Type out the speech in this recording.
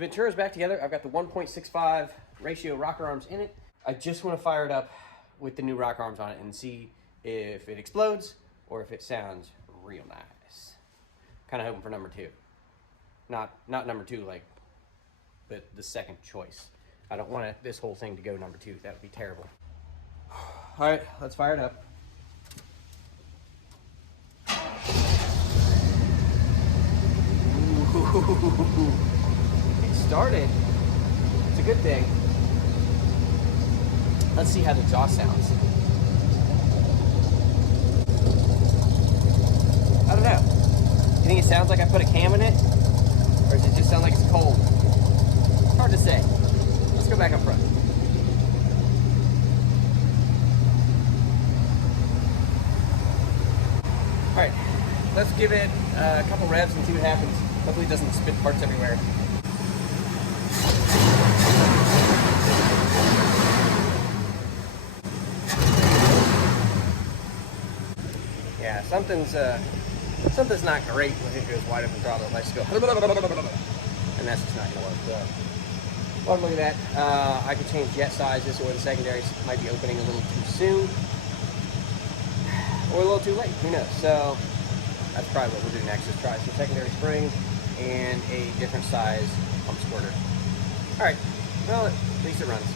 The Ventura's back together. I've got the 1.65 ratio rocker arms in it. I just want to fire it up with the new rocker arms on it and see if it explodes or if it sounds real nice. Kind of hoping for number 2. Not number 2, like, but the second choice. I don't want this whole thing to go number 2. That would be terrible. All right, let's fire it up. Ooh, it started. It's a good thing. Let's see how the exhaust sounds. I don't know. You think it sounds like I put a cam in it? Or does it just sound like it's cold? It's hard to say. Let's go back up front. Alright, let's give it a couple revs and see what happens. Hopefully it doesn't spit parts everywhere. Yeah, something's not great when it goes wide open throttle. Let's go. And that's just not going to work. So, well, look at that. I could change jet sizes, or the secondaries might be opening a little too soon. Or a little too late. Who knows? So that's probably what we'll do next, is try some secondary spring and a different size pump squirter. All right. Well, at least it runs.